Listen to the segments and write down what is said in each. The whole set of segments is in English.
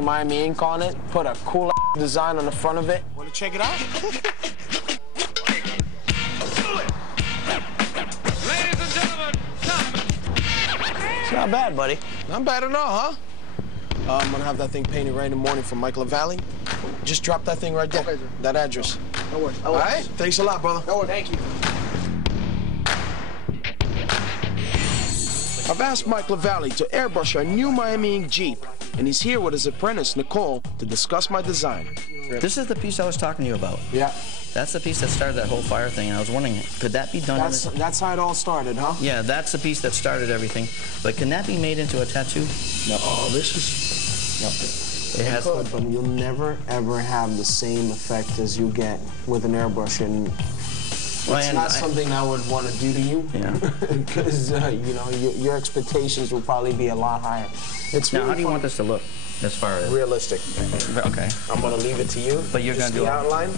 spray Miami ink on it, put a cool design on the front of it. Want to check it out? Ladies and gentlemen, It's not bad, buddy. Not bad at all, huh? I'm gonna have that thing painted right in the morning from Mike Lavallee. Just drop that thing right there. Okay, that address. No worries. All right? Thanks a lot, brother. No worries. Thank you. I've asked Mike Lavallee to airbrush our new Miami Ink Jeep, and he's here with his apprentice, Nicole, to discuss my design. This is the piece I was talking to you about. Yeah. That's the piece that started that whole fire thing, and I was wondering, could that be done That's how it all started, huh? Yeah, that's the piece that started everything. But can that be made into a tattoo? No. Oh, this is... No. It has... But you'll never, ever have the same effect as you get with an airbrush, and it's not something I would want to do to you. Yeah. Because, you know, your expectations will probably be a lot higher. It's now, really how do you want this to look as far as... realistic. Okay. I'm going to leave it to you. But you're going to do the outline.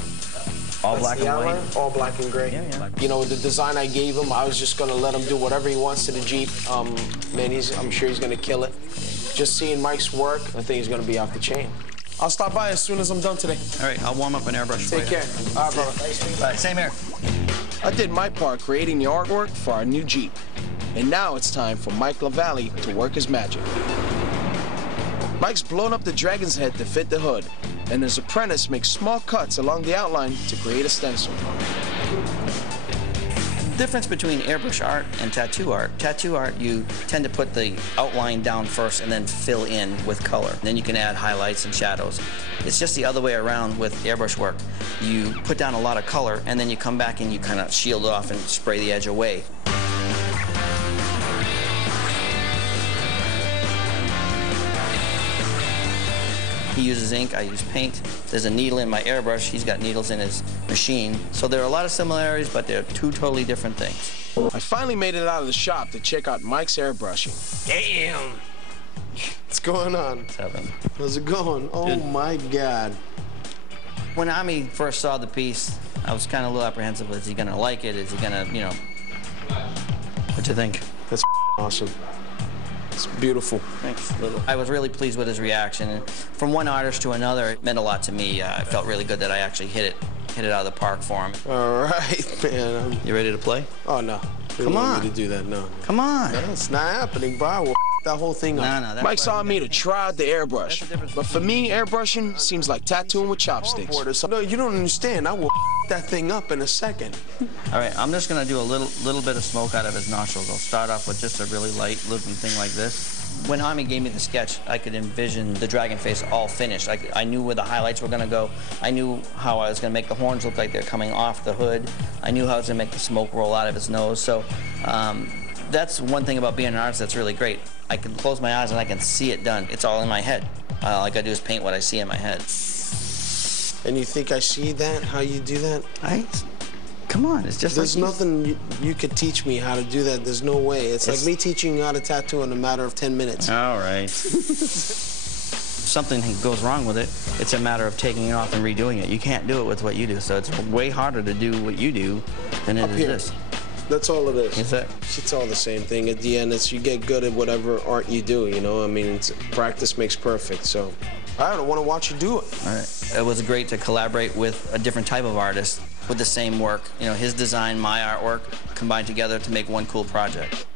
All black and white? All black and gray. Yeah, yeah. You know, with the design I gave him, I was just going to let him do whatever he wants to the Jeep. Man, I'm sure he's going to kill it. Just seeing Mike's work, I think he's going to be off the chain. I'll stop by as soon as I'm done today. All right, I'll warm up an airbrush for you. Take care. All right, brother. Bye. Same here. I did my part creating the artwork for our new Jeep. And now it's time for Mike Lavallee to work his magic. Mike's blown up the dragon's head to fit the hood, and his apprentice makes small cuts along the outline to create a stencil. The difference between airbrush art and tattoo art, you tend to put the outline down first and then fill in with color. Then you can add highlights and shadows. It's just the other way around with airbrush work. You put down a lot of color, and then you come back and you kind of shield it off and spray the edge away. He uses ink, I use paint. There's a needle in my airbrush, he's got needles in his machine. So there are a lot of similarities, but they're two totally different things. I finally made it out of the shop to check out Mike's airbrushing. Damn. What's going on? Seven. How's it going? Oh, good. My God. When Ami first saw the piece, I was kind of a little apprehensive. Is he gonna like it? Is he gonna, you know? What you think? That's awesome. It's beautiful. Thanks. I was really pleased with his reaction. From one artist to another, it meant a lot to me. I felt really good that I actually hit it out of the park for him. All right, man. You ready to play? Oh, no. You Come don't on. want me to do that, no. Come on. No, it's not happening, bro. I will that whole thing up. No, Mike saw me to try out the airbrush. But for me, airbrushing seems like tattooing with chopsticks. No, you don't understand. I will that thing up in a second. All right, I'm just gonna do a little bit of smoke out of his nostrils. I'll start off with just a really light looking thing like this. When Ami gave me the sketch, I could envision the dragon face all finished. I knew where the highlights were gonna go. I knew how I was gonna make the horns look like they're coming off the hood. I knew how I was gonna make the smoke roll out of his nose. So that's one thing about being an artist that's really great. I can close my eyes and I can see it done. It's all in my head. All I gotta do is paint what I see in my head. And you think I see that, how you do that? Come on, it's just There's like nothing you could teach me how to do that. There's no way. It's like me teaching you how to tattoo in a matter of 10 minutes. All right. Something goes wrong with it, it's a matter of taking it off and redoing it. You can't do it with what you do, so it's way harder to do what you do than it is this. That's all it is. Is it? It's all the same thing. At the end, it's you get good at whatever art you do, you know? I mean, practice makes perfect, so. I don't want to watch you do it. All right. It was great to collaborate with a different type of artist with the same work. You know, his design, my artwork, combined together to make one cool project.